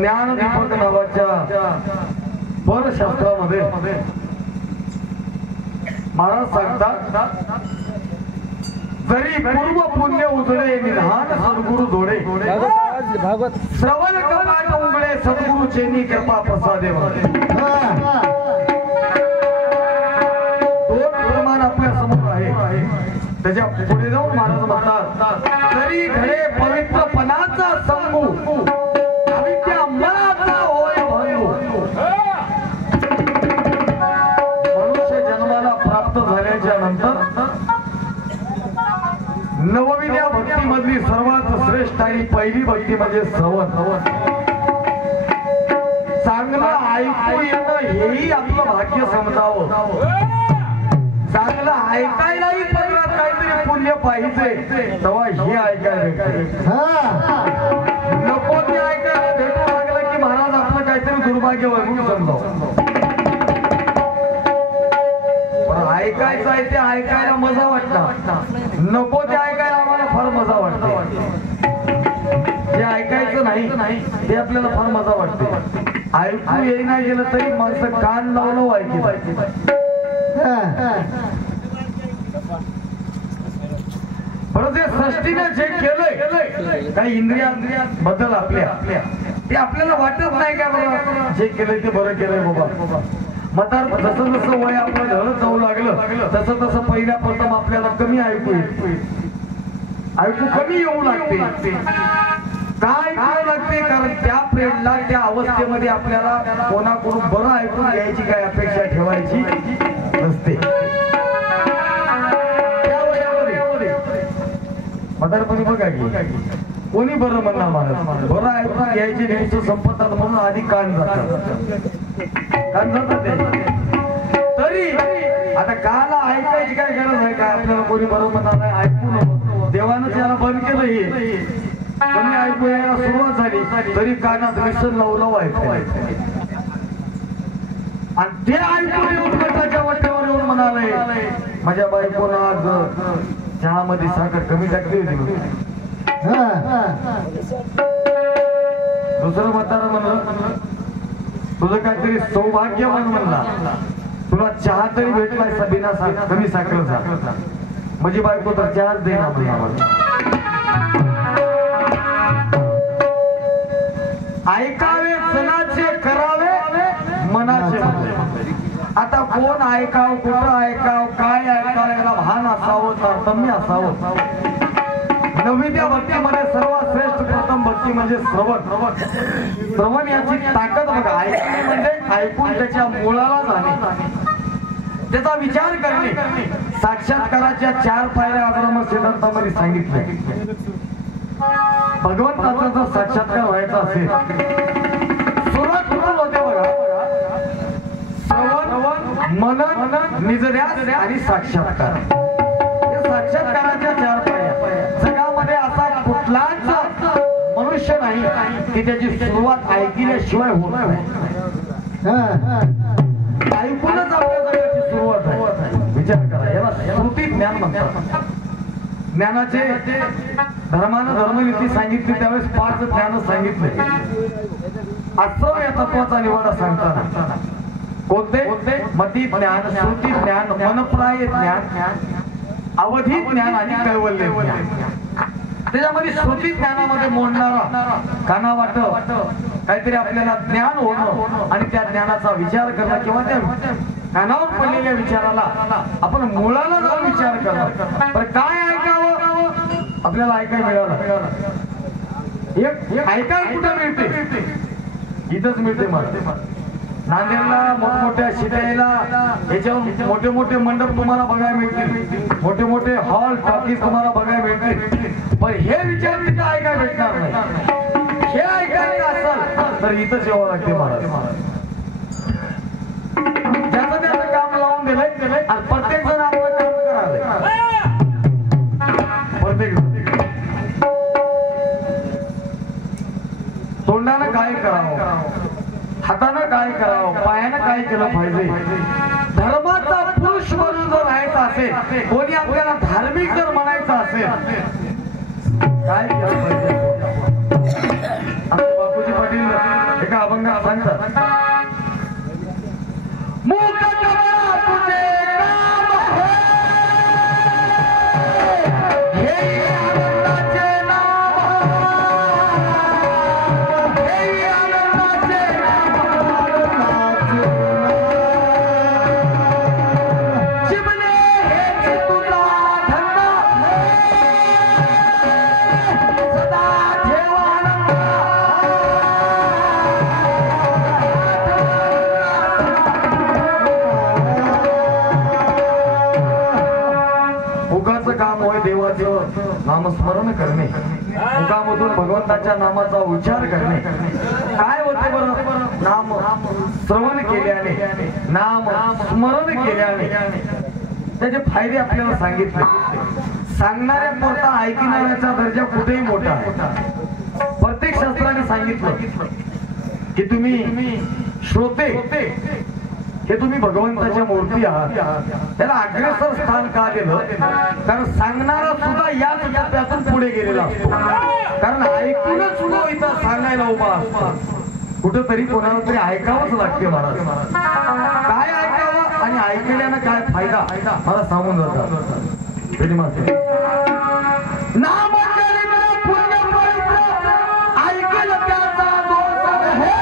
ज्ञानदीपक नावाच्या परशास्त्रामध्ये महाराज सांगतात, जरी पूर्व पुण्य उजळे निधान सद्गुरु जोडे, श्रवण कपाट उघडे सद्गुरु चेनी कृपा प्रसादे. दोन प्रमाण आपल्या समोर आहे. त्याच्या पुढे जाऊन महाराज म्हणतात, जरी घडे पवित्रपणाचा संगू नवविद्या भक्ती मधली सर्वात श्रेष्ठ आणि पहिली भक्ती म्हणजे श्रवण. चांगलं ऐकू येणं हेही आपलं भाग्य समजावं. चांगलं ऐकायलाही परत काहीतरी पुण्य पाहिजे तेव्हा हे ऐकायला भेटते. नको ते ऐकायला भेटू लागलं की महाराज आपलं काहीतरी दुर्भाग्य वगैरे समजावं. ऐकायचं आहे ते ऐकायला मजा वाटतं, नको ते ऐकायला आम्हाला फार मजा वाटते. जे ऐकायचं नाही ते आपल्याला फार मजा वाटते. ऐकू येई नाही गेलं तरी माणसं कान लावलं ऐकते. परंतु सृष्टीने जे केलंय काही इंद्रिया बद्दल आपल्या ते आपल्याला वाटत नाही का बाबा जे केलंय ते बरं केलंय बाबा. म्हातार जसं जसं वय आपलं ढळत जाऊ लागलं तसं तसं पहिल्या प्रथम आपल्याला कमी ऐकू कमी येऊ लागते. काय काय लागते, कारण त्या पिरियडला त्या अवस्थेमध्ये आपल्याला कोणाकडून बरं ऐकून घ्यायची काय अपेक्षा ठेवायची नसते. म्हातारपणी बघा की कोणी बरं म्हणणार महाराज, बरं ऐकून घ्यायची दिवस संपतात म्हणून आधी कान जातात. तरी आता काला ऐकायची काय गरज आहे का, आपल्याला कोणी बरं म्हणणार ऐकू नको. देवानं त्याला बंद केलं. हे कमी ऐकू यायला सुरुवात झाली तरी कानात व्यसन लावलं ऐकायचं आणि ते ऐकून येऊन गटाच्या वाट्यावर येऊन म्हणाले, माझ्या बायकोनं आज चहामध्ये साखर कमी टाकली होती. दुसरं म्हातारं म्हणलं, तुझं काहीतरी सौभाग्यवान म्हणला, तुला चहा तरी भेटलाय बिना कमी साखरेचा. माझी बायको तर चहाच देणार म्हणला. ऐकावे जनाचे करावे मनाचे. आता कोण ऐकाव, कुठं ऐकाव, काय ऐकाव याला भान असावं, तारतम्य असावं. नवविद्या भक्तीमध्ये सर्वात श्रेष्ठ प्रथम भक्ती म्हणजे श्रवण. श्रवण याची ताकद बघा. ऐकणे म्हणजे ऐकून त्याच्या मुळाला जाणे, त्याचा विचार करणे. साक्षात्काराच्या 4 पायऱ्या अग्रम सिद्धांतामध्ये सांगितल्या. भगवंताचा जर साक्षात्कार व्हायचा असेल सुरुवात कुठून होते बघा. श्रवण, मनन, निजध्यास आणि साक्षात्कार. साक्षात्काराच्या 4 पायऱ्या. जगामध्ये असा कुठलाच मनुष्य नाही की त्याची सुरुवात ऐकल्याशिवाय होत नाही. ऐकूनच आपल्या जगाची सुरुवात आहे. म्हणतात. ज्ञानाचे धर्मानं धर्मनीती सांगितली त्यावेळेस 5 ज्ञान सांगितले. असं या तत्वाचा निवाडा सांगताना कोणते मती ज्ञान, श्रुती ज्ञान, मनप्राय ज्ञान, अवधी ज्ञान आणि कैवल्य ज्ञान. त्याच्यामध्ये श्रुती ज्ञानामध्ये मोडणारा काना वाट काहीतरी आपल्याला ज्ञान होणं आणि त्या ज्ञानाचा विचार करणं किंवा त्या कानावर पडलेल्या विचाराला आपण मुळाला जाऊन विचार करणं. पण काय ऐकावं आपल्याला ऐकायला मिळालं. एक ऐकायला कुठं मिळते? इथंच मिळते. मला नांदेडला मोठमोठ्या शिटायला याच्यावर मोठे मोठे मंडप तुम्हाला बघायला मिळतील, मोठे मोठे हॉल टॉकीज तुम्हाला बघायला मिळतील. पण हे विचार तिथं ऐकायला भेटणार नाही. हे ऐकायचं असेल तर इथंच यावं लागते. महाराज ज्याचं त्याचं काम लावून दिलंय आणि प्रत्येक जण आपलं काम करायला. प्रत्येक तोंडानं काय करावं, हातानं काय करावं, पायानं काय केलं पाहिजे. धर्माचा पुरुष म्हणून जर राहायचा असेल, कोणी आपल्याला धार्मिक जर म्हणायचं असेल, काय केलं पाहिजे. आमचे बापूजी पाटील एका अभंगात सांगतात, नामस्मरण करणे, मुखामधून भगवंताच्या नामाचा उच्चार करणे. काय होते बरं? नाम श्रवण केल्याने, नाम स्मरण केल्याने त्याचे फायदे आपल्याला सांगितले. सांगणाऱ्या पुरता ऐकणाऱ्याचा दर्जा कुठेही मोठा आहे. प्रत्येक शास्त्राने सांगितलं की तुम्ही श्रोते हे तुम्ही भगवंताच्या मूर्ती आहात. त्याला अग्रेसर स्थान का दिलं? कारण सांगणारा सुद्धा याच टप्प्यातून पुढे गेलेला असतो. कारण ऐकूनच सुद्धा इथं सांगायला उभा असतो. कुठंतरी कोणाला तरी ऐकावंच लागते. महाराज काय ऐकावं आणि ऐकल्यानं काय फायदा मला सांगून जातात. नाम ऐकलं त्याचा दोष आहे.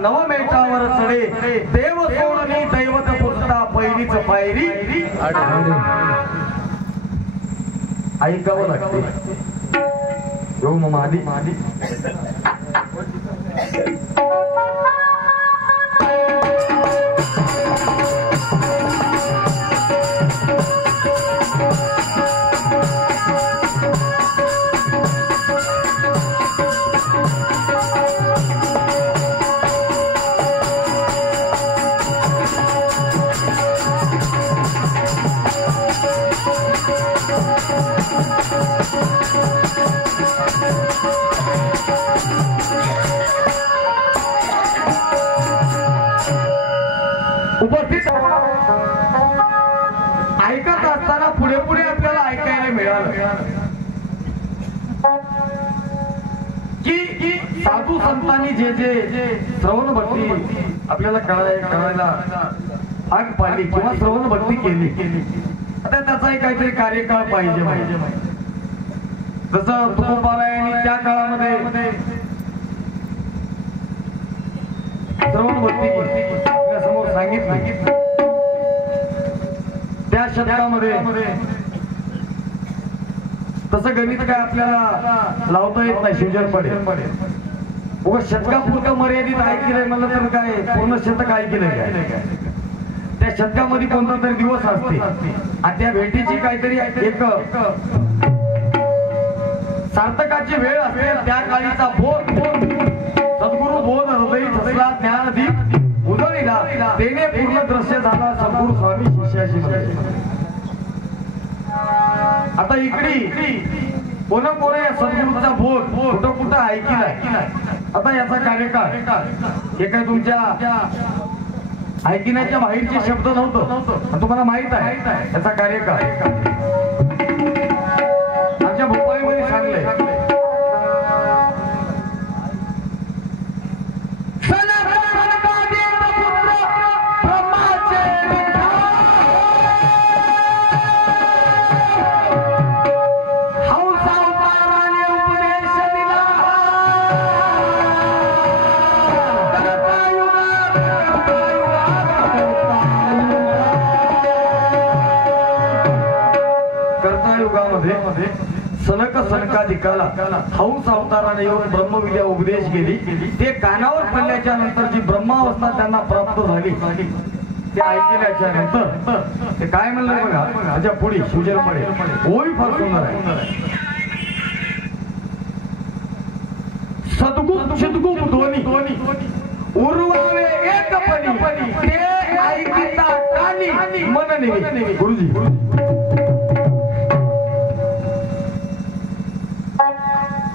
नवमेटावर चढे देव सोडणी दैवत पुसता पहिलीच पायरी. ऐकावं लागते. मादी उपस्थित ऐकत असताना पुढे पुढे आपल्याला ऐकायला मिळालं की साधू संतांनी जे जे श्रवण भक्ती आपल्याला करायला आग पाडली किंवा श्रवण भक्ती केली, आता त्याचाही काहीतरी कार्यकाळ पाहिजे. जसं तुकोबारायांनी त्या काळामध्ये श्रवण भक्ती आपल्या समोर सांगितली. त्या शतकामध्ये तसं गणित काय आपल्याला लावता येत नाही. शिवजन पडे शतकापुरतं मर्यादित ऐकलंय म्हणलं तर काय पूर्ण शतक ऐकलंय काय? त्या शतकामध्ये कोणता तरी दिवस असते आणि त्या भेटीची काहीतरी एक सार्थकाची वेळ असते. त्या काळीचा बोध सद्गुरु बोध हृदय ठसला ज्ञानदीप उजळीला तेने पूर्ण दृश्य झाला सद्गुरू स्वामी शिष्याशी म्हणे. आता इकडे कोण या सद्गुरूचा बोध कुठं कुठं ऐकलाय. आता याचा कार्यकाळ हे काय तुमच्या ऐकण्याच्या बाहेरचे शब्द नव्हतं, तुम्हाला माहित आहे याचा कार्यकाळ. आमच्या भोपाळीमध्ये सांगले सनक सनकाधिकाला हंस अवताराने येऊन ब्रह्मविद्या उपदेश केली. ते कानावर पडल्याच्या नंतर जी ब्रह्मावस्था त्यांना प्राप्त झाली ते ऐकल्याच्या नंतर ते काय म्हणलं बघा. माझ्या पुढे सुजलपणे ओळी फार सुंदर आहे. सद्गुप चिद्गुप दोन्ही उर्वावे एकपणी ते ऐकिता कानी मन निवे. गुरुजी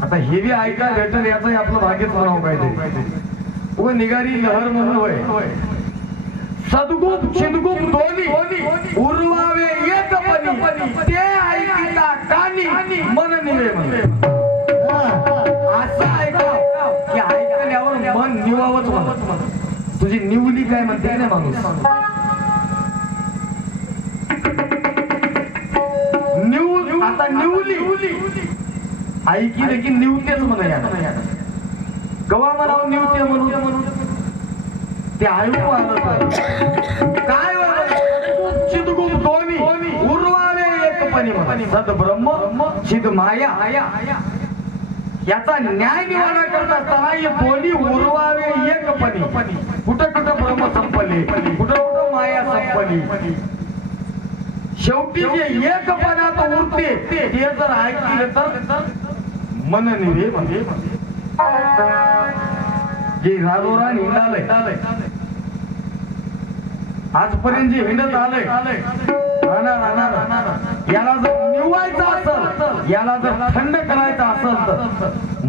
आता हे बी ऐका भेटल याचं आपलं भाग्यच म्हणावं पाहिजे. व निगारी लहर म्हणून होय. सद्गुप चिद्गुप दोन्ही उर्वावे एकपणी ते ऐकिता कानी मन निवे म्हणजे असं ऐका की ऐकल्यावर मन निवावच म्हणत. तुझी निवली काय म्हणते ना माणूस. आता निवली ऐकी की निवतेच म्हणा. गवा म्हणावं निवते म्हणून ते ऐकू आलं काय चिदगुप दोन्ही उर्वावे एकपणी म्हणे. सद ब्रह्म चिद माया याचा न्याय निवाडा करत असताना हे दोन्ही उर्वावे एकपणी. कुठं कुठं ब्रह्म संपले, कुठं कुठं माया संपली. शेवटी जे एकपणात उरते ते जर ऐकलं तर मन निवे म्हणजे. जे राजोरा हिंडालय आजपर्यंत जे हिंडत आलंय याला जर निवायचं असेल, याला जर थंड करायचं असेल तर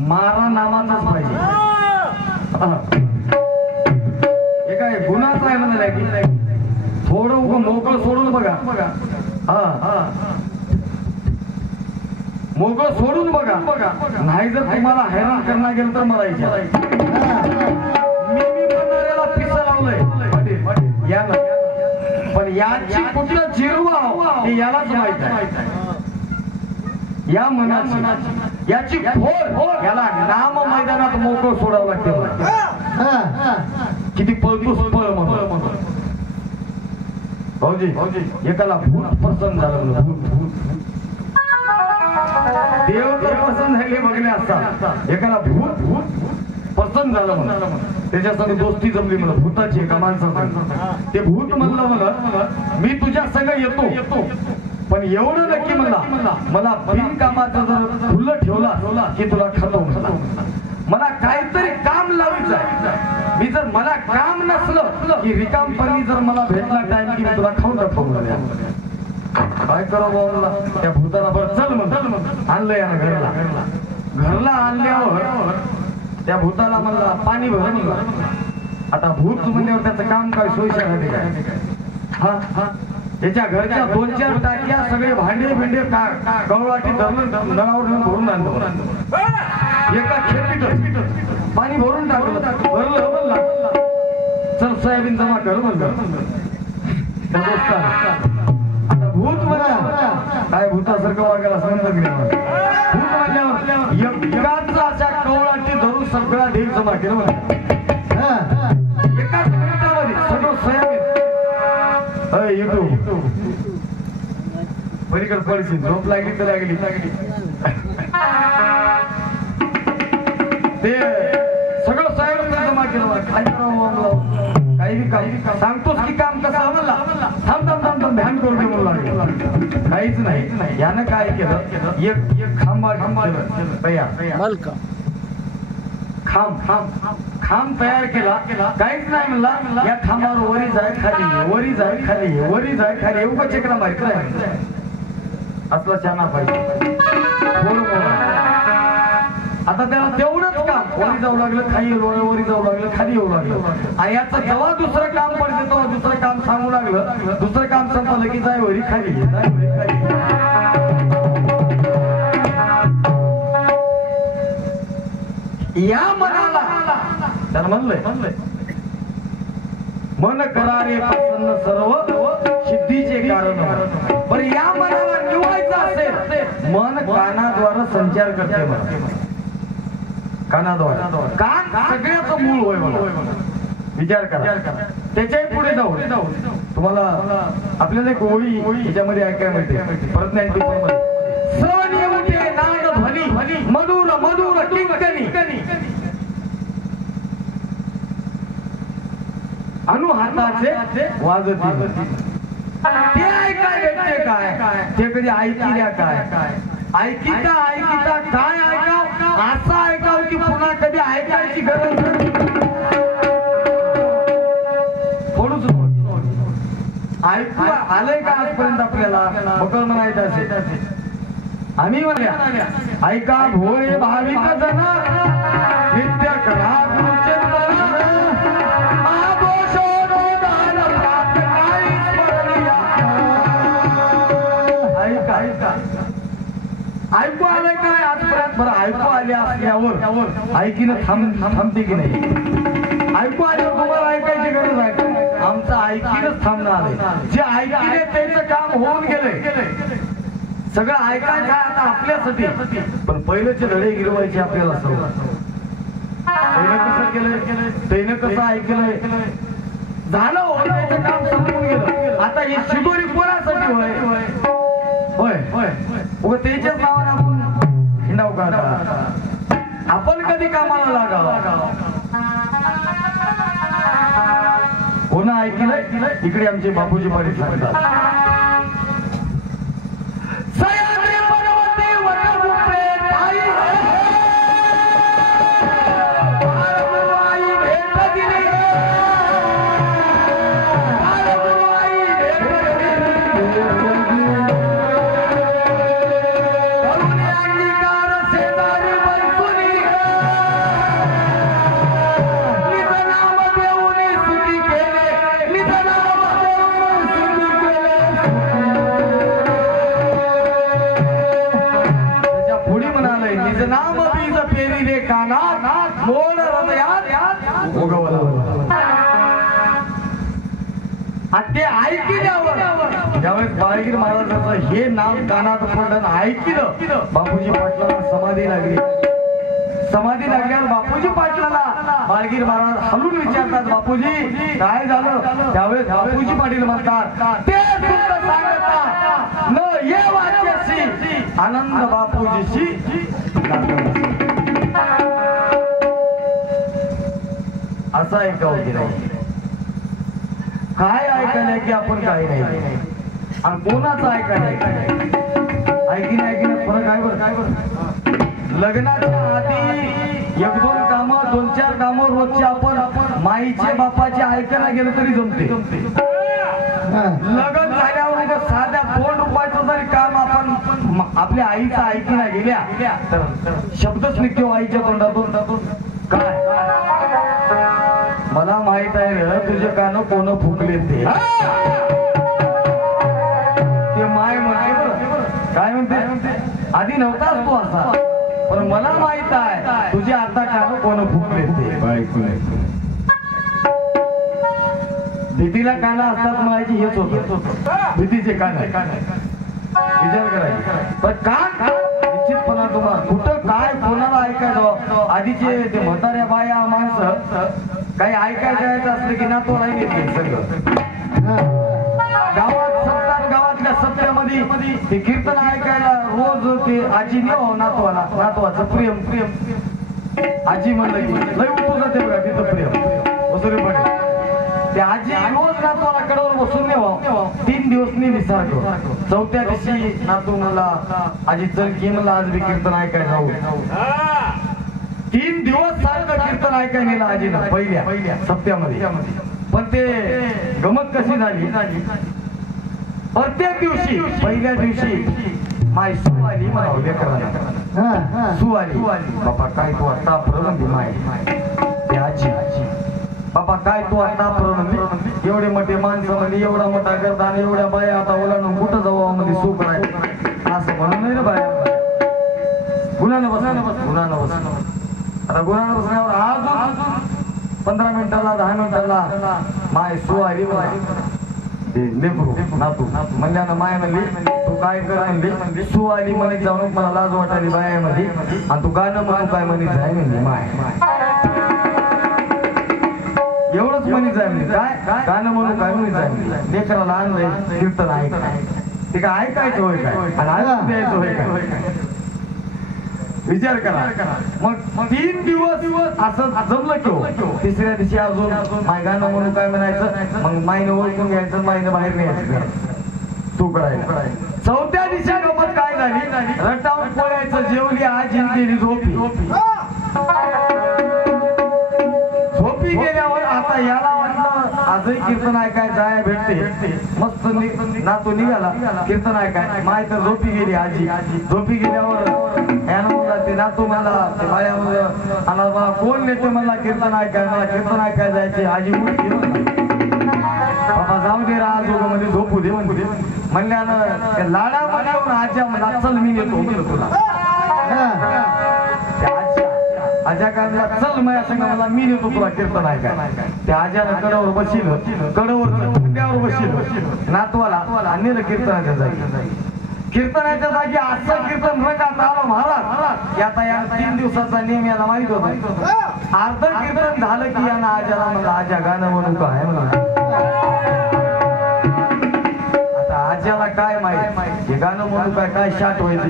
मारा नामाचाच पाहिजे. हे काय गुन्हाच आहे म्हणाला की थोडं उगं मोकळं सोडून बघा. मोकळं सोडून बघा. नाही जर तुम्हाला हैराण करणार गेलं तर मरायचं. मी बनणाऱ्याला पिसा लावलंय याला, पण याची कुठलं जिरवा हे यालाच माहित आहे. या मनाची याची फोड याला नाम मैदानात मोकळं सोडावं लागते. किती पळतोस पळ म्हणून. भाऊजी एकाला भूत प्रसन्न झालं. देव तर प्रसन्न झाले बघले असतात, एकाला भूत प्रसन्न झालं म्हणून त्याच्यासंग दोस्ती जमली म्हणून. भूताची एका माणसाचं ते भूत म्हणलं म्हणलं मी तुझ्या संग येतो, पण एवढं नक्की म्हणला मला बिनकामाचं जर खुल्लं ठेवला की तुला खातो. मला काहीतरी काम लावायचं आहे. मी जर मला काम नसलं की रिकामपणी जर मला भेटला टाइम की मी तुला खाऊन टाकतो. काय करावं त्या भूताला. बरं चल म्हणून आणलं यानं घरला आणल्यावर त्या भूताला म्हणला पाणी भर म्हणला. आता भूत म्हणल्यावर त्याचं काम काय सोयीच्या राहते काय. त्याच्या घरच्या 2-4 टाक्या सगळे भांडे भिंडे कवळाटी धरून नळावर भरून आणलं. एका खेपीत पाणी भरून टाकलं. भरलं म्हणला चल सोयाबीन जमा कर म्हणलं. भूत म्हणा काय भूतासारखं वागायला समजलं की नाही. भूत म्हणल्यावर एकाच अशा कवळाटी धरून सगळा ढीग जमा केलं म्हणलं. एकाच मिनिटामध्ये सगळं सोयाबीन येतो. पलीकडे पडशी झोप लागली तर लागली. ते सगळं सोयाबीन जमा केलं. काही बी काम सांगतोस की काम कसं म्हणला. थांब थांब थांब थांब ध्यान करू दे म्हणून लागले. काहीच नाही. यानं काय केलं एक खांबा खांब खांब तयार केला काहीच नाही म्हणला या खांबावर वरी जाय खाली वरी जाय खाली वरी जाय खाली एवढं चक्रा माहित नाही असला शाना पाहिजे आता त्याला तेवढंच काम वरी जाऊ लागलं खाली वरी जाऊ लागलं खाली येऊ लागलं आणि याचं जेव्हा दुसरं काम पडते तेव्हा दुसरं काम सांगू लागलं दुसरं काम संपलं की जाय वरी खाली जाय वरी खाली या मनाला त्यानं म्हणलंय मन करारे प्रसन्न सर्व सिद्धीचे कारण पण या मनाला निवायचं असेल मन कानाद्वारे संचार करते कानाद्वारे कान सगळ्याचं मूळ होय म्हणा विचार करा त्याच्याही पुढे जाऊ तुम्हाला आपल्याला एक ओळी याच्यामध्ये ऐकायला मिळते परत नाही सनियमते नाद ध्वनी मधुर मधुर किंकणी अनु हाताचे वाजती ते ऐकायचे काय ते कधी ऐकल्या काय ऐकिता ऐकिता काय ऐकाव असं ऐकाव की पुन्हा कधी ऐकायची गरज नाही ऐकू आलंय का आजपर्यंत आपल्याला बकल म्हणायचं असेल आम्ही म्हणल्या ऐका भोळे भाविक जन नित्य करा ऐकू आलंय काय आजपर्यंत बरं ऐकू आले असल्यावर ऐकीनं थांबते की नाही ऐकू आल्यावर तुम्हाला ऐकायची गरज आहे आमचं ऐकीनच थांबणार आहे जे ऐकीने त्याचं काम होऊन गेले सगळं ऐकायचं आता आपल्यासाठी पण पहिलेचे धडे गिरवायचे आपल्याला सवय त्यानं कसं केलंय त्यानं कसं ऐकलंय झालं होण्याचं काम संपून गेलं आता ही शिदोरी कोणासाठी होय होय होय उगा त्याच्याच नावाने आपण हिंडाव का आपण कधी कामाला लागावं कोणा ऐकलंय इकडे आमचे बापूजी पाटील सांगतात ते ऐकल्यावर ज्यावेळेस बाळगीर महाराजांचं हे नाव कानात पडलं ऐकलं बापूजी पाटलाला समाधी लागली समाधी लागल्यावर बापूजी पाटलाला बाळगीर महाराज हलून विचारतात बापूजी काय झालं त्यावेळेस बापूजी पाटील म्हणतात ते सुद्धा सांगता न ये वाक्याशी आनंद बापूजीशी असं ऐकावं की नाही काय ऐकायला की आपण काही नाही आणि कोणाचं ऐकायला ऐकिण्यात फरक आहे बरं काय बरं लग्नाच्या आधी एक दोन कामं दोन चार कामं रोजचे आपण माईचे बापाचे ऐकायला गेलं तरी जमते लग्न झाल्यावर साध्या 2 रुपयाचं जरी काम आपण आपल्या आईचं ऐकायला गेल्या तर शब्दच निघतो आईच्या तोंडातून काय मला माहित आहे तुझे कान कोण फुकले ते माय म्हणते काय म्हणते आधी नव्हताच तू असा पण मला माहित आहे तुझे आता कान कोण फुकले ते भीतीला कान असतात म्हणायची हेच होत भीतीचे कान विचार करायचे पण कान निश्चितपणा तुम्हाला कुठं काय कोणाला ऐकायचं आधीचे ते म्हाताऱ्या बाया माणसं काही ऐकायचं यायचं असलं की नातो नाही सगळं गावात सत्तार गावातल्या सत्यामध्ये ते कीर्तन ऐकायला रोज ते आजी नेव नातवाला नातवाचं प्रेम आजी म्हणलं की लय उठू जाते बघा तिथं प्रेम वसुरी पडे ते आजी रोज नातवाला कडावर बसून नेवा 3 दिवस नाही विसरतो 4थ्या दिवशी नातू म्हणला आजी चल की म्हणला आज बी कीर्तन ऐकायला जाऊ 3 दिवस सारखं कीर्तन ऐकायला नेलं आजीला पहिल्या सप्त्यामध्ये. पण ते गमत कशी झाली, प्रत्येक दिवशी पहिल्या दिवशी माय सुवाली म्हणावं लेकराला. सुवाली बाबा काय तू आता प्रलंबी माय ते आजी बाबा काय तू आता प्रलंबी एवढे मोठे माणसं म्हणजे एवढा मोठा गर्दा आणि एवढ्या बाया आता ओलांडून कुठं जाऊ मध्ये सुख नाही असं म्हणून नाही ना बाया. गुणानं बस आता गुणानं बसण्यावर आज 15 मिनिटाला 10 मिनिटाला माय सुवाली लेकरू नातू म्हणल्यानं माय म्हणली तू काय कर म्हणली सुवाली म्हणत जाऊन मला लाज वाटाली बायामध्ये आणि तू गाणं म्हणून काय म्हणत जाय म्हणली माय. एवढंच म्हणत जाय म्हणजे काय गाणं म्हणून काय म्हणत जाय म्हणजे लेकराला आणलंय कीर्तन ऐक ते काय ऐकायचं होय काय आणि ऐकून द्यायचं होय काय विचार करा. मग 3 दिवस असं जमलं की तिसऱ्या दिवशी अजून माय गाणं म्हणून काय म्हणायचं मग माईने ओळखून घ्यायचं माईने बाहेर न्यायचं तू करायचं. चौथ्या दिवशी गमत काय झाली रटावून पडायचं जेवली आजी गेली झोपी गेल्यावर आता याला वाटलं आजही कीर्तन ऐकाय जाय भेटते मस्त नातू निघाला कीर्तन ऐकाय माय तर झोपी गेली आजी. झोपी गेल्यावर यानं ते नातू मला ते बायामध्ये आला बा कोण नेते मला कीर्तन ऐकाय मला कीर्तन ऐकाय जायचे आजी उठली बाबा जाऊ दे राज मध्ये झोपू दे म्हणल्यानं लाडामध्ये येऊन आज्या मला चल मी येतो तुला आजा काय चल माझ्या संग मला मी देतो तुला कीर्तन ऐकाय. त्या आज्याला कडावर बसलं कडवर बसलं नातवाला नेलं कीर्तनाच्या जागी. कीर्तनाच्या जागी असं कीर्तन रंगात आलं महाराज आता या 3 दिवसाचा नियम याला माहित होता. अर्ध कीर्तन झालं की यानं आज्याला म्हणलं आजा गाणं म्हणून काय म्हणलं. आता आज्याला काय माहित हे गाणं म्हणून काय शाट व्हायचं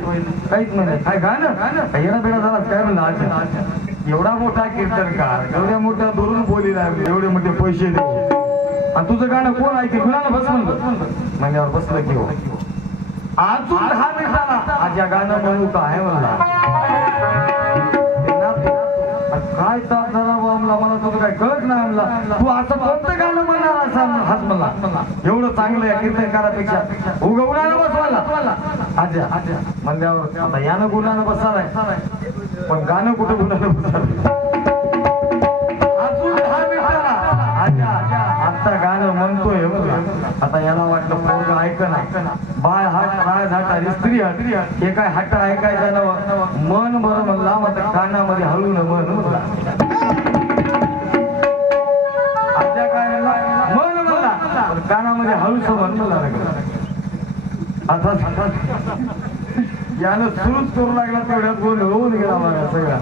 काहीच म्हणलं काय गाणं येणा बेडा झाला काय म्हणलं आज्या एवढा मोठा कीर्तनकार एवढ्या मोठ्या दुरून बोली लागले एवढे मोठे पैसे दे आणि तुझं गाणं कोण ऐकते कुणाला बस म्हणलं म्हणल्यावर बसलं की हो अजून 10 मिनिटाला आज्या गाणं म्हणू काय म्हणला काय ताप झाला मला तुझं काय कळत नाही म्हणला तू असं कोणतं गाणं म्हणणार असं हाच म्हणला एवढं चांगलं या कीर्तनकारापेक्षा उगवणाला बसवायला आज्या म्हणल्यावर आता यानं गुणानं बसालाय पण गाणं कुठं गुणानं बसाल अजून 10 मिनिटाला आता गाणं म्हणतोय आता याला वाटलं पोरगं ऐकना बाळ हाट हाटा स्त्री हाट हे काय हाट ऐकायचं ना मन बरं म्हणला मग कानामध्ये हळून मन म्हणला आज्या काय मन म्हणला पण कानामध्ये हळूच मन म्हणला आता यानं सुरूच करू लागला तेवढ्यात बोल होऊन गेला मला सगळा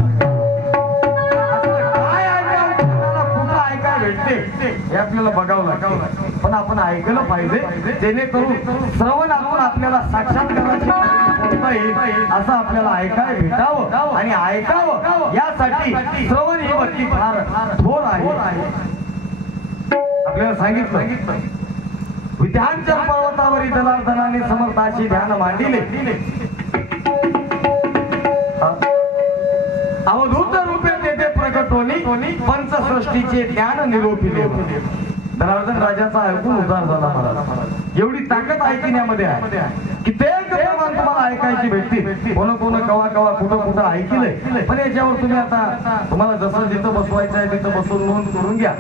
हे आपल्याला बघावं लागतं पण आपण ऐकलं पाहिजे जेणेकरून श्रवण आपण आपल्याला साक्षात्काराची करता येईल असं आपल्याला ऐकायला भेटावं आणि ऐकावं यासाठी श्रवण ही भक्ती फार थोर आहे. आपल्याला सांगितलं विद्यांच्या पर्वतावरील जनार्दनाने समर्थाची ध्यान मांडिले अवधूत रूपे तेथे प्रकट होणी पंचसृष्टीचे ज्ञान निरोपिले. जनार्दन राजाचा ऐकून उद्धार झाला महाराज. एवढी ताकद ऐकण्यामध्ये आहे कित्येक प्रमाण तुम्हाला ऐकायची भेटते कोण कवा कुठं ऐकलंय पण याच्यावर तुम्ही आता तुम्हाला जसं जिथं बसवायचं आहे तिथं बसून नोंद करून घ्या.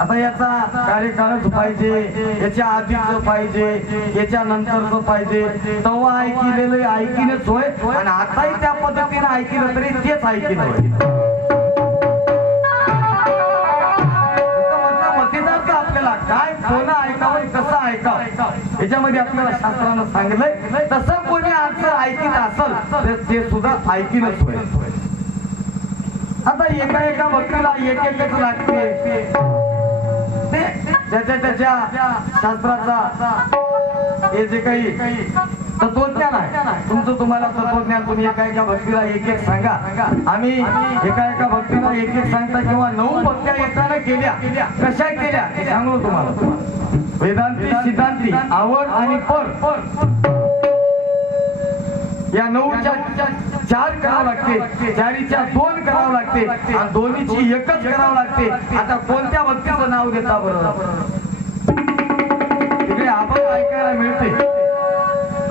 आता याचा कार्यकाळच पाहिजे याच्या आधीच पाहिजे याच्या नंतरच पाहिजे तेव्हा ऐकलेलं ऐकिनच होय आणि आताही त्या पद्धतीने ऐकलं तरी तेच ऐकलं होय. आपल्याला काय कोण ऐकावं कसं ऐकावं याच्यामध्ये आपल्याला शास्त्रानं सांगितलंय तसं कोणी आजचं ऐकित असल तर ते सुद्धा ऐकिनच होय. आता एका भक्तीला एक लागते त्याच्या शास्त्राचा हे जे काही तत्वज्ञान आहे तुमचं तुम्हाला तत्वज्ञान तुम्ही एका भक्तीला एक सांगा. आम्ही एका भक्तीला एक सांगता किंवा 9 भक्त्या एकाने केल्या कशा केल्या हे सांगलो तुम्हाला. वेदांती सिद्धांती आवड आणि पर या 9च्या 4 करावं लागते, 4च्या 2 करावं लागते आणि दोन्हीची एकच करावं लागते. आता कोणत्या भक्तीचं नाव देता बरं? तिकडे अभंग ऐकायला मिळते.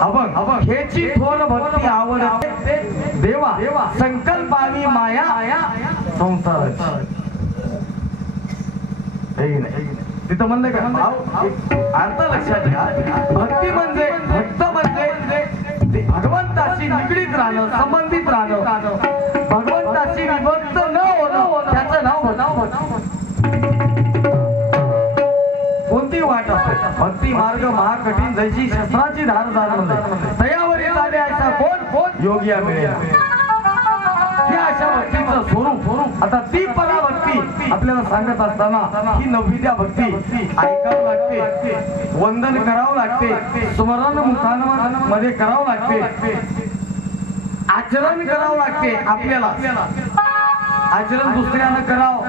अभंग ह्याची थोर भक्ती आवडते देवा, संकल्पानी माया संसाराची. तिथं म्हणलं का अर्थ लक्षात घ्या. भक्ती म्हणजे भक्त म्हणजे भगवंताशी निगडीत राहणं, संबंधित राहणं, भगवंताशी विभक्त न होणं, त्याचं नाव कोणती वाट असते. भक्ती मार्ग महाकठीण जैसी शस्त्राची धार जाणवते, तयावरी चाले ऐसा कोण योगी मिळेल. या अशा भक्तीचं स्वरूप. आता ती पराभक्ती आपल्याला सांगत असताना ही 9व्या भक्ती ऐकावं लागते, वंदन करावं लागते, स्मरण मुखांमध्ये करावं लागते, आचरण करावं लागते. आपल्याला आचरण दुसऱ्यानं करावं,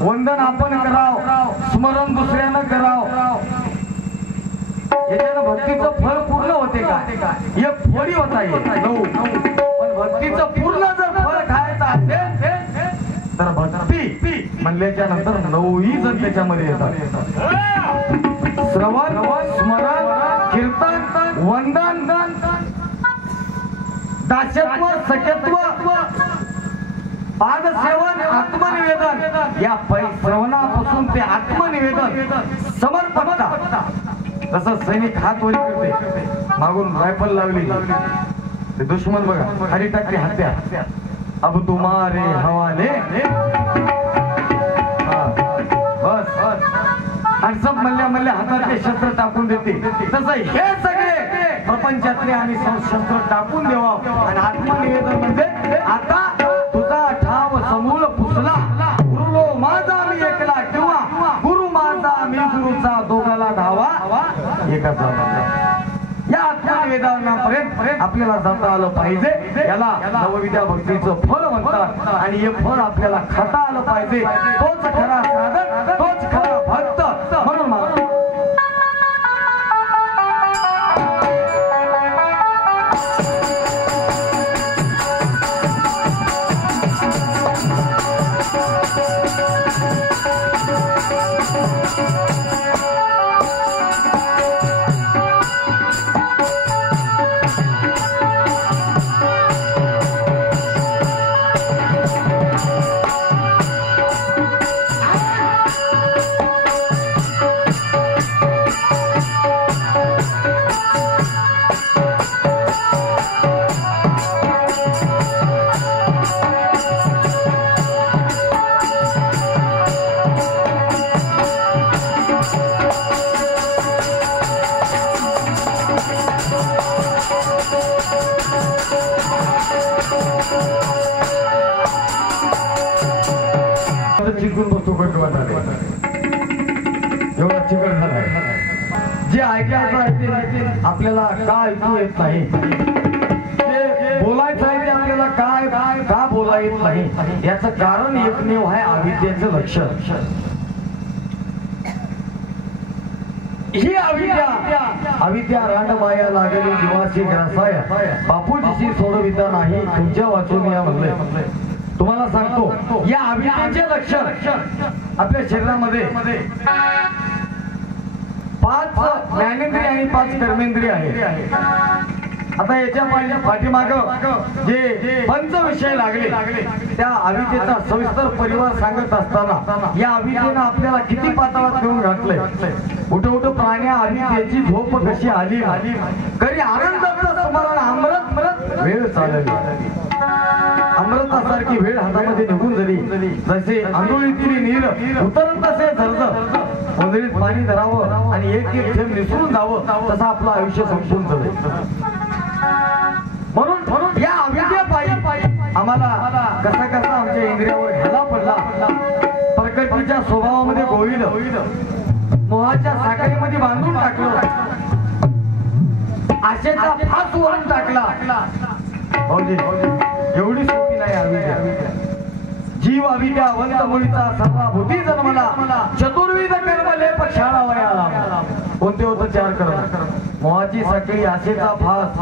वंदन आपण करावं, स्मरण दुसऱ्यानं करावं. याच्यानं भक्तीचं फळ पूर्ण होते का? एक फळी होता येईल 9. पण भक्तीचं पूर्ण जर फळ खायचं असेल तर भक्ती म्हणल्याच्या नंतर 9ही जण त्याच्यामध्ये येतात. श्रवण, स्मरण, कीर्तन, वंदन, दास्यत्व, सख्यत्व, पादसेवन, आत्मनिवेदन. या श्रवणापासून ते आत्मनिवेदन, समर्पणता. जसं सैनिक हात वर करते, मागून रायफल लावली, ते दुश्मन बघा खाली टाकली हत्या, अब तुम्हारे हवाले, बस आणि सब मल्ल्या हातातले शस्त्र टाकून देते. तसं हे सगळे प्रपंचातले आणि शस्त्र टाकून देवा आणि आत्मनिवेदन म्हणजे आता तुझा ठाव समूळ पुसला, गुरु माझा मी एकला किंवा गुरु माझा मी गुरुचा, दोघाला धावा एकाचा. या आत्मनिवेदनापर्यंत आपल्याला जाता आलं पाहिजे. याला 9व्या भक्तीचं फळ म्हणतात आणि हे फळ आपल्याला खाता आलं पाहिजे. तोच खरा साधक, तोच खरा भक्त. म्हणून चिकून बसतो एवढा चिकट झालाय. जे ऐकायचं आहे ते आपल्याला का ऐकू येत नाही, ते बोलायचं आहे ते आपल्याला का बोला येत नाही, याचं कारण एकमेव आहे अविद्येचं लक्षण. ही अविद्या रांडमाया लागली जीवाची ग्रासाया, बापूजीशी सोडविता नाही तुमच्या वाचून या म्हणले. तुम्हाला सांगतो या अविद्येचे लक्षण आपल्या शरीरामध्ये 5 ज्ञानेंद्रिय आणि 5 कर्मेंद्रिय आहे. आता याच्या पाठीमाग जे पंच विषय लागले त्या अविद्येचा सविस्तर परिवार सांगत असताना या अविद्येनं आपल्याला किती पाताळात घेऊन घातलंय. उठ प्राण्या अविद्येची झोप कशी आली, कधी आनंदाचं स्मरण अमृत वेळ चालली. अमृतासारखी वेळ हातामध्ये निघून झाली. जसे आंधळीतील नीर उतरत तसे झरझर उंदरीत पाणी धरावं आणि एक थेंब निसरून जावं, तसं आपलं आयुष्य संपून जावं. म्हणून या अविद्येपायी आम्हाला कसा आमच्या इंद्रियावर घाला पडला. प्रकृतीच्या स्वभावामध्ये गोविलं, मोहाच्या साखळीमध्ये बांधून टाकलं, आशेचा फास वरून टाकला. एवढी सोपी नाही अविद्या. जीव अविद्या वंत मुळीचा सर्वाभूती जन्मला, चतुर्विध कर्म लेप शाळा वयाला. कोणते होतं 4 कर्म? मोहाची साखळी, आशेचा फास,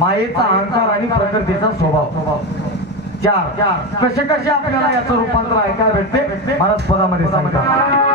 मायेचा अहंकार आणि प्रकृतीचा स्वभाव. चार कसे कसे आपल्याला याचं रूपांतर ऐकायला भेटते महाराज पदामध्ये सांगतात.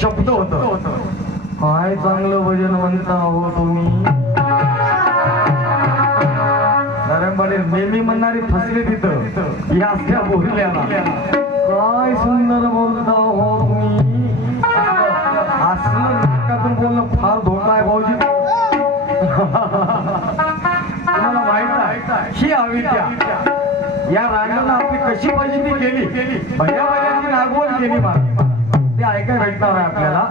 शब्द होत काय चांगलं भजन म्हणता हो तुम्ही. नरंबाडे नेहमी म्हणणारी फसले तिथं या असल्या बोलल्याला काय सुंदर बोलता हो तुम्ही. असलं नाटकातून बोलणं फार धोका आहे भाऊजी. तुम्हाला माहित आहे ही अविद्या या रागानं आपली कशी फजिती केली. भैया भैयाची नागवड केली मला ते ऐकाय भेटणार आहे आपल्याला.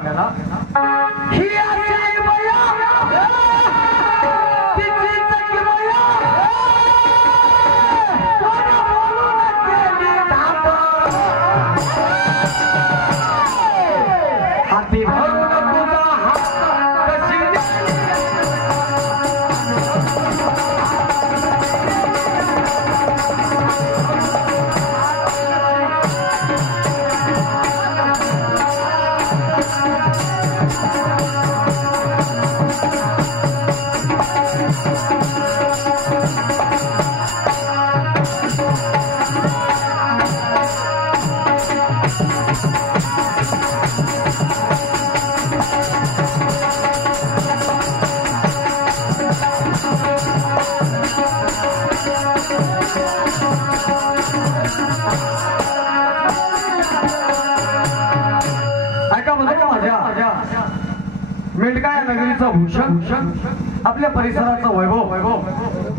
मेंढका या नगरीचा भूषण आपल्या परिसराचा वैभव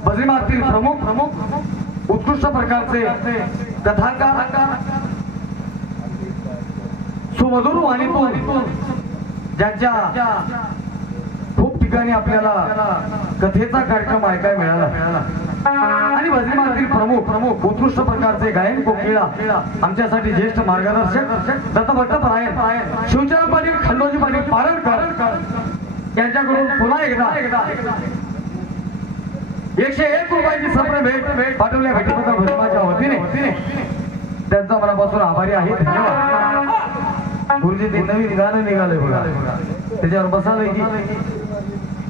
बद्रीनाथतील प्रमुख उत्कृष्ट प्रकारचे कथाकार सुमधुर वाणीतून ज्यांच्या खूप ठिकाणी आपल्याला कथेचा कार्यक्रम ऐकायला मिळाला. आणि बद्रीनाथतील प्रमुख उत्कृष्ट प्रकारचे गायन कोकिळा आमच्यासाठी ज्येष्ठ मार्गदर्शक दत्तभट्ट परायण शिवचरण पाटील खंडोजी पाटील पारणकर यांच्याकडून पुन्हा एकदा 101 रुपयाची सप्र भेट पाठवल्या भेटीपत्र भस्माच्या वतीने त्यांचा मनापासून आभारी आहे. धन्यवाद. गुरुजी ते नवीन गाणं निघालंय बघा त्याच्यावर बसालय की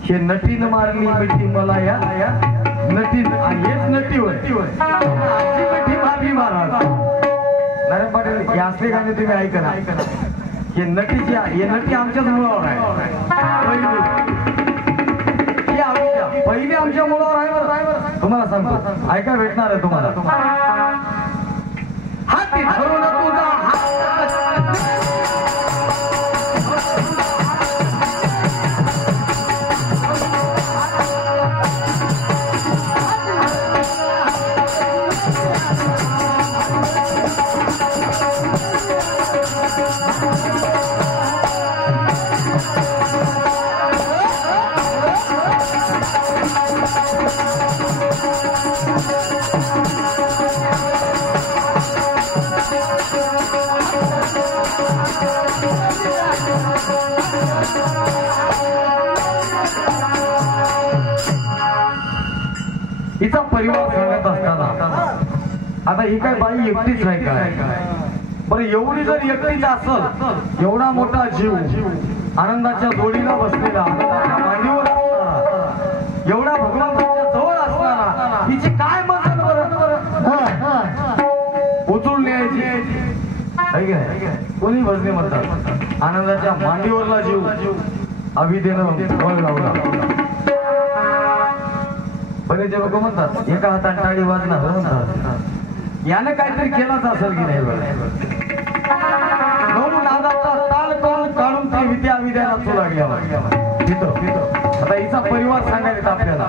हे नटीनं मारली मिठी मला या नटी हेच नटी होय मिठी मारली महाराज. नारायण पाटील हे असले गाणे तुम्ही ऐका ना. हे नटी आमच्याच मुळावर आहे. पहिली आमच्या मुळावर आहे. तुम्हाला सांगतो ऐका भेटणार आहे तुम्हाला. हाती धरून तुझा हिचा परिवार सांगत असताना आता ही काय बाई एकटीच आहे काय बरं. एवढी जर एकटीच असल एवढा मोठा जीव आनंदाच्या जोडीला बसलेला आनंदाच्या मांडीवर असताना एवढा भगवंताच्या जवळ असताना हिची काय मदत उचलून न्यायची कोणी भजने म्हणतात. आनंदाच्या मांडीवरला जीव अभिदेनं बळ लावला. बरेच लोक म्हणतात एका हातात टाळी वाजणार म्हणतात यानं काहीतरी केलाच असेल की नाही. म्हणून नादाचा ताल करून काढून ती विद्या विद्याला चू लागल्या तिथं. आता हिचा परिवार सांगायला आपल्याला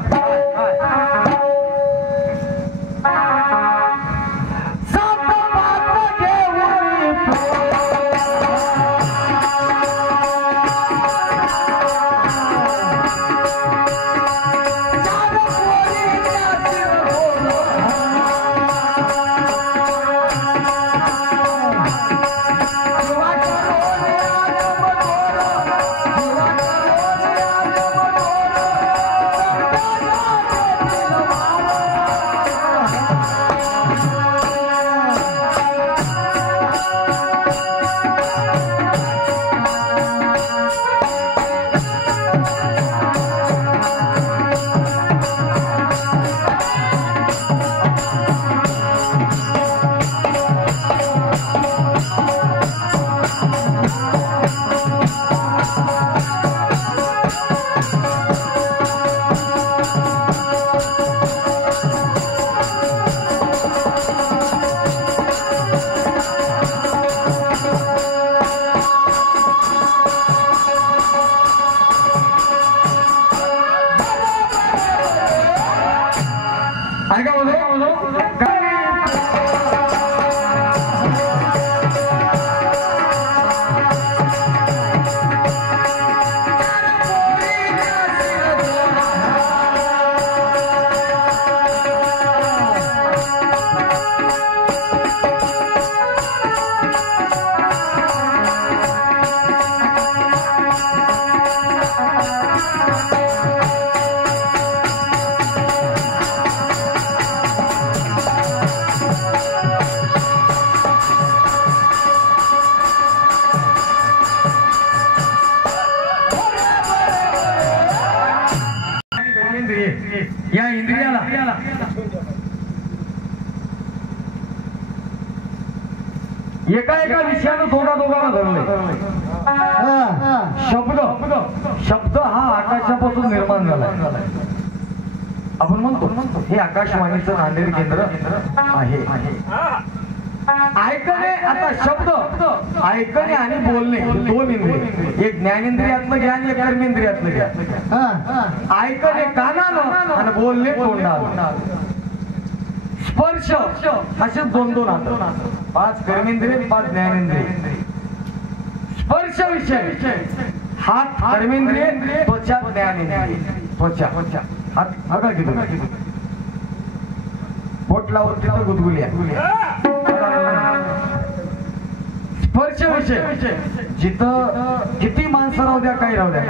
एका एका विषयानं दोघांना धरले. शब्द हा आकाशापासून निर्माण झाला. आपण म्हणतो हे आकाशवाणीचं नांदेड केंद्र आहे. ऐकणे, आता शब्द ऐकणे आणि बोलणे दोन इंद्रिय, एक ज्ञानेंद्रियातलं ज्ञान, एक कर्मेंद्रियातलं ज्ञान. ऐकणे कानानं आणि बोलणे तोंडानं. स्पर्श असे दोन हात, 5 कर्मेंद्रिय 5 ज्ञानेंद्रिय. स्पर्श विषय हात कर्मेंद्रिय, त्वचा ज्ञानेंद्रिय. त्वचा हात बघा की पोटलावर तिथं गुदगुल्या. स्पर्श विषय जिथं किती माणसं राहू द्या, काही राहू द्या,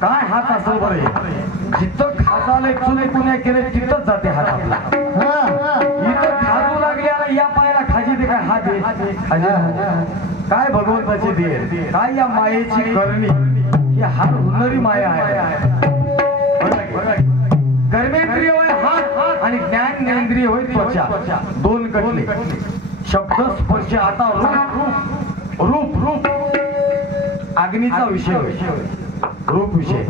काय हात असेल बरं, जिथं खाजाले चुने कुण्या केले तिथंच जाते हात आपला. इथं खाजू लागले या पायाला खाजी दे, काय हात दे, काय भगवंताची दे, काय या मायेची करणी, ही हात हुनरी माया आहे. कर्मेंद्रिय होय हात आणि ज्ञानेंद्रिय होय त्वचा. दोन कटले. शब्द स्पर्श. आता रूप अग्नीचा विषय, रूप विषय.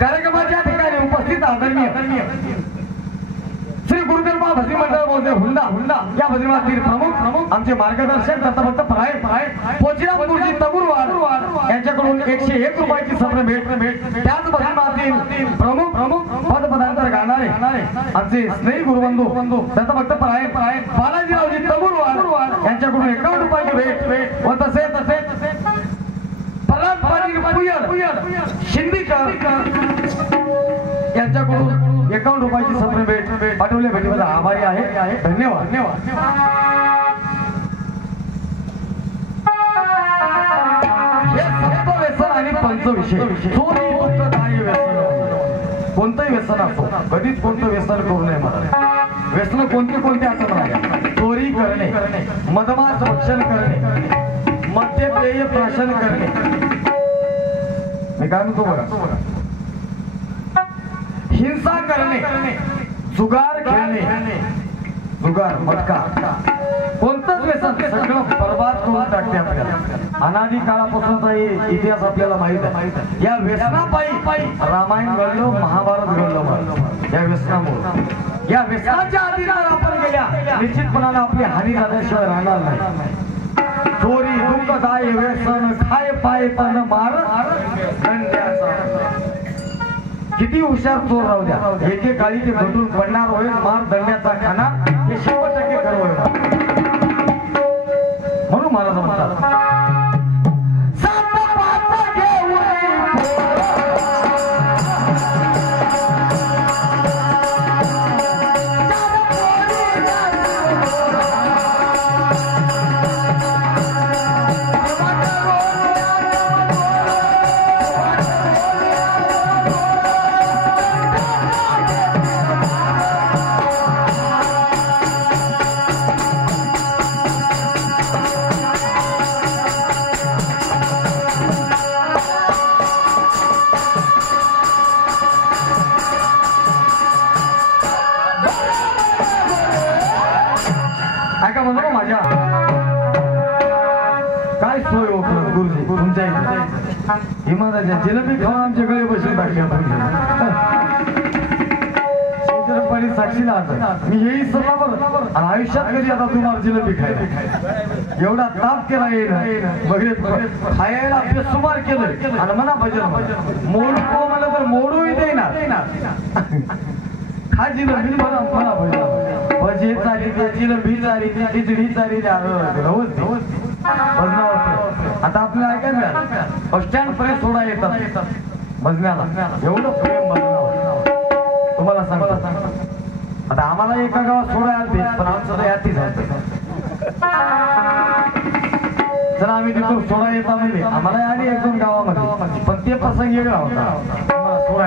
कार्यक्रमाच्या ठिकाणी उपस्थित आदरणीय श्री गुरुकृपा भजनी मंडळ महोदय हुंडा या भजनीतील प्रमुख आमचे मार्गदर्शक दत्तभक्त पराय पोचीराम गुरुजी तगुरवाड यांच्याकडून 101 रुपयाची सत्र भेट. त्याच भजनीतील प्रमुख पदपदांतर गाणारे आमचे स्नेही गुरुबंधू दत्तभक्त पराय बालाजीरावजी तगुरवाड यांच्याकडून 51 रुपयाची भेट. व तसे शिंदीकर यांच्याकडून 51 रुपयाची सत्र भेट पाठवले. भेटीबद्दल आभारी आहे. धन्यवाद. हे सप्त व्यसन आणि पंच विषय. कोणतंही व्यसन असो, कधीच कोणतं व्यसन करू नये. मला व्यसन कोणते आता म्हणाल्या, चोरी करणे, मदमास भक्षण करणे, मद्यपेय प्राशन करणे. मी काय म्हणतो बघा, हिंसा करणे, जुगार खेळणे, जुगार मटका, कोणतंच व्यसन सगळं बर्बाद करून टाकते आपल्याला. अनादी काळापासूनचा इतिहास आपल्याला माहित आहे. या व्यसनापायी रामायण घडलं, महाभारत घडलं. या व्यसनामुळे, या व्यसनाच्या आधी जर आपण गेल्या निश्चितपणाने आपली हानी झाल्याशिवाय राहणार नाही. चोरी दुःखदायी व्यसन, खाय पाय पण मार दंड्याचा. किती हुशार चोर राहू द्या, एके काळी ते घटून पडणार होईल. मार दंड्याचा खाना हे 100% गर्व आहे. म्हणून मला म्हणतात जिलेबी खाऊन आमच्या गळे बसून टाकले. साक्षीला मी येई सल्ला बरं, आणि आयुष्यात कधी आता तुम्हाला जिलेबी खायला एवढा ताप केला येईल वगैरे खायला बेसुमार केलं. आणि म्हणा भजन मोडू मला तर मोडूही देईना. खा जिलेबी म्हणा भजन भजे चाली, जिलेबी चाली, खिचडी चाली. आता आपल्याला काय मिळालं, बस स्टँड पर्यंत सोडा येतात भजनाला. एवढं प्रेम भजनावर तुम्हाला सांगतो. आता आम्हाला एका गावात सोडा आलते, पण आमचं यातीच आहे. चला आम्ही तिथून सोडा येता म्हणजे आम्हाला आली 1-2 गावामध्ये, पण ते प्रसंग वेगळा होता. सोडा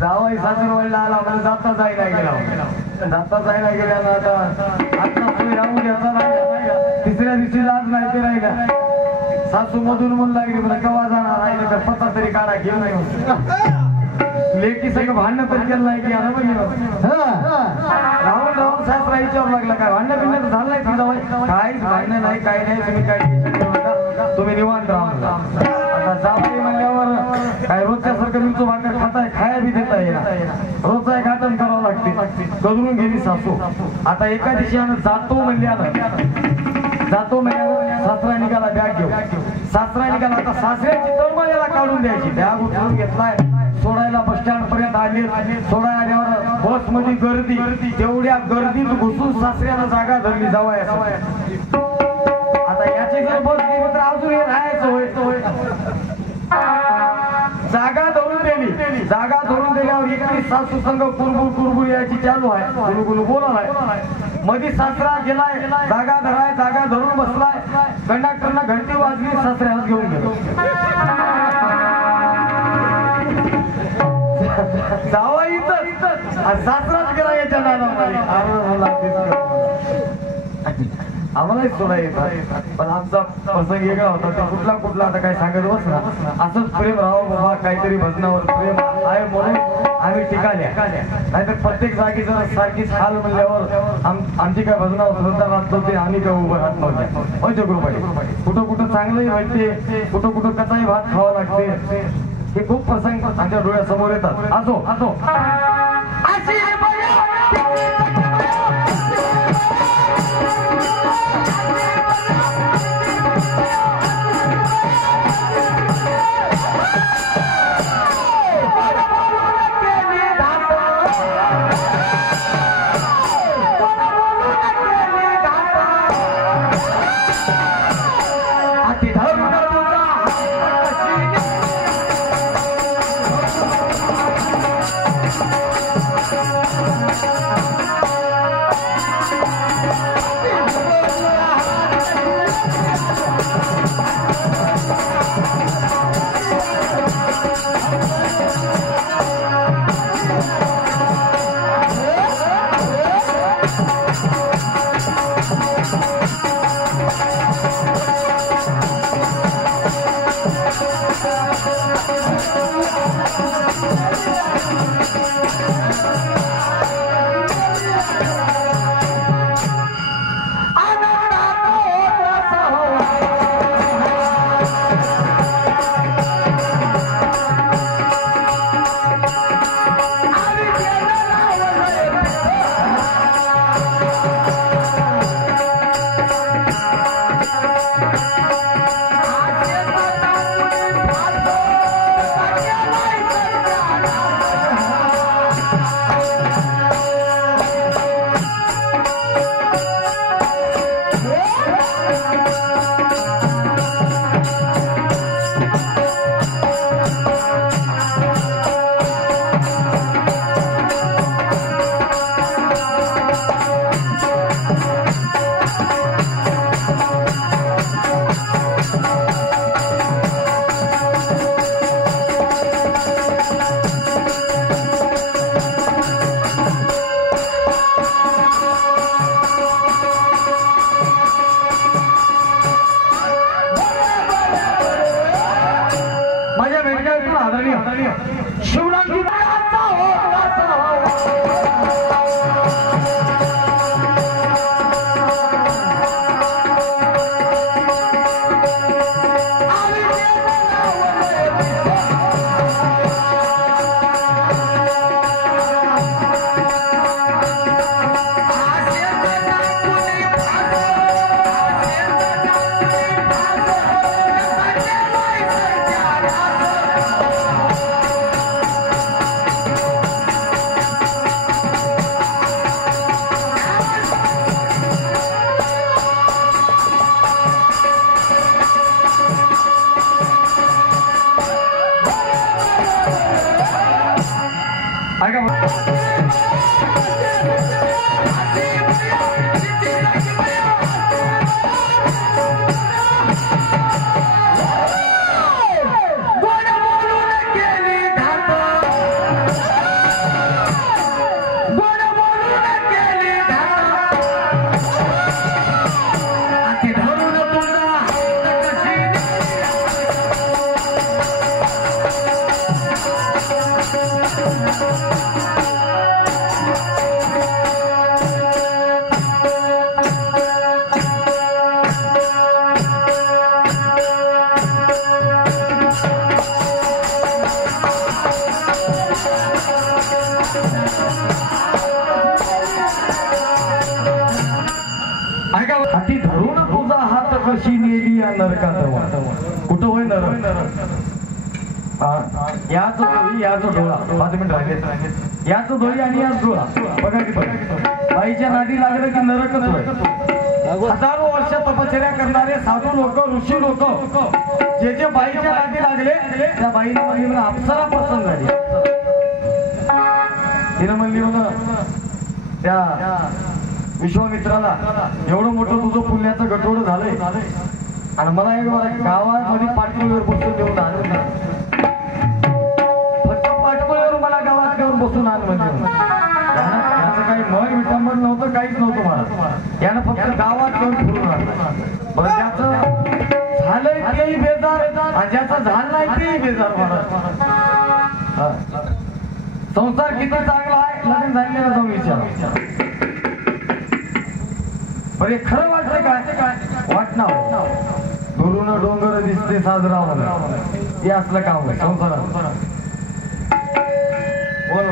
जावाई सासरवाडीला आला म्हणजे जाता जायला गेला आता सोय राहून घ्यायचा नाही. तिसऱ्या दिवशी लाज नाही ते राहिला. सासू मधून म्हणून लागली म्हणजे कवा जाणार आहे तर पत्ता तरी काढा घेऊन येऊ लेकी सगळं भांडणं पण केलं नाही की आता पण राहून राहून सासरा विचारू लागला काय भांडणं बिंडणं तर झालं नाही तुझा काहीच भांडणं नाही काही नाही तुम्ही काय टेन्शन घेऊ नका तुम्ही निवांत राहा आता जावई म्हणल्यावर काय रोजच्यासारखं मिरचू भाकर खाताय खाया बी देता येणार रोजचा एक आटण करावं लागते करून गेली सासू आता एका दिवशी जातो सासरा निघाला बॅग घेऊ सासरा निघाला आता सासऱ्याची तळमळीला काढून द्यायची बॅग उठवून घेतलाय सोडायला बस स्टँड पर्यंत आले सोडायला आल्यावर बस मध्ये गर्दी तेवढ्या गर्दीत घुसून सासऱ्याला जागा धरली जावाय आता याची जर बस गेली तर अजून हे राहायचं होय जागा धरून दिल्यावर एकटी सासू संघ कुरबुर याची चालू आहे गुलगुल बोलाय मध्ये सासरा गेलाय जागा धरून बसलाय कंडक्टरना घंटी वाजली सासऱ्याला घेऊन गेलो जावा इथं सासराच गेला याच्या नादामध्ये आम्हालाही सोडा येतात पण आमचा प्रसंग वेगळा होता तो कुठला आता काही सांगत बस ना असंच प्रेम राहावं बाबा काहीतरी भजनावर प्रेम आहे म्हणून आम्ही टिकाल्या नाहीतर प्रत्येक जागी जर सारखीच हाल म्हणल्यावर आमची काय भजनावर श्रद्धा राहत नव्हती आम्ही काय उभं राहत नव्हते म्हणजे कुठं कुठं चांगलंही व्हायचे कुठं कचाही भात खावा लागते हे खूप प्रसंग आमच्या डोळ्यासमोर येतात असो नरकांत कुठं होय नरक याच डोळी याच डोळा 5 मिनिट राहिले याच डोळी आणि याच डोळा बघा की बघा बाईच्या नादी लागलं की नरकच होय हजारो वर्ष तपश्चर्या करणारे साधू लोक ऋषी लोक जे जे बाईच्या नादी लागले त्या बाईला म्हणली अप्सरा पसंत झाली तिनं म्हणली त्या विश्वामित्राला एवढं मोठं तुझं पुण्याचं गटोडं झालंय आणि मला एक गावामध्ये पाठीवर बसून देऊन आणून फक्त पाठीवर मला गावात घेऊन बसून आण म्हणजे याचं काही मन विटंबन नव्हतं काहीच नव्हतं मला यानं फक्त गावात घेऊन फिरून आणलं बरं ज्याचं झालंय तेही बेजार आणि ज्याचं झालं नाही तेही बेजार मला संसार किती चांगला आहे लग्न झालेला जाऊन विचार बरे खरं वाटतं काय वाटणार दुरून डोंगर दिसते साजरा हे असलं काम आहे संसारात बोल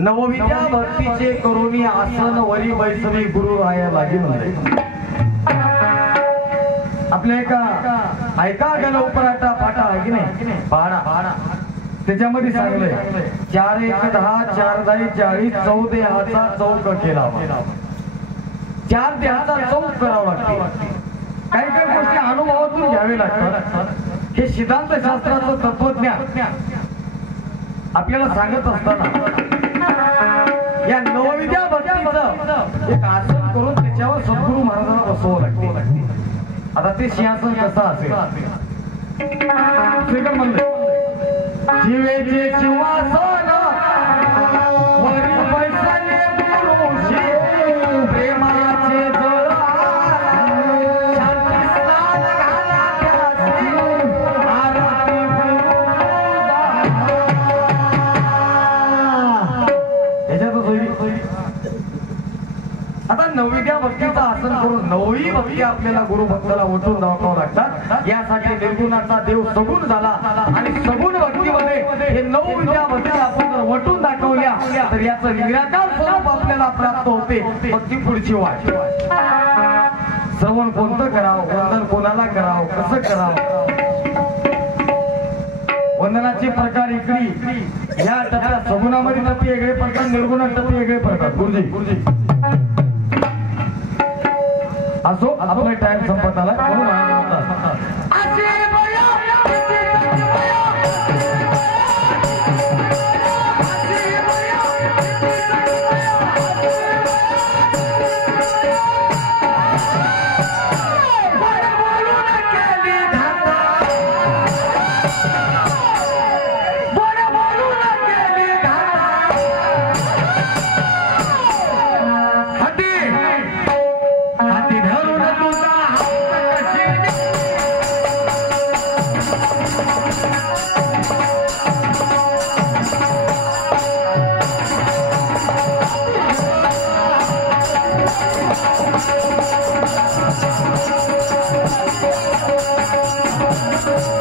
नवविद्या भक्तीचे करुणी आसन वरी बैसवी गुरु राया लागी म्हणले आपल्या ऐका गेला उपराटा फाटा आहे की नाही पाडा त्याच्यामध्ये सांगले 4 1 10 4 10 40 14 हाचा चौक केला 4 देहाचा चौक करावा लागते काही काही गोष्टी अनुभवातून घ्यावे लागतात हे सिद्धांत शास्त्राचं तत्वज्ञान आपल्याला सांगत असताना या नवविद्या भक्तीचं एक आसन करून त्याच्यावर सद्गुरू महाराजांना बसवावं लागते आता ते सिंहासन कसं असेल म्हणले जीवेचे सिंहासन वरी बैसले गुरुशी प्रेमाचे जळ शांती स्नान घाला त्यासी आरती आता नवविद्या भक्तीचं आसन करून नववी भक्ती आपल्याला गुरु भक्ताला उठून दाखवावं लागतात यासाठी निर्गुणाचा देव सगुण झाला आणि सगुण भक्तीमध्ये हे नवविद्या भक्ती आपण जर वटून दाखवल्या तर याचं निराकार स्वरूप आपल्याला प्राप्त होते भक्ती पुढची वाट श्रवण कोणतं करावं वंदन कोणाला करावं कसं करावं वंदनाचे प्रकार इकडे या टप्प्यात सगुणामध्ये टप्पे वेगळे पडतात निर्गुणात टप्पे वेगळे पडतात गुरुजी असो आपला टाइम संपत आला Thank you.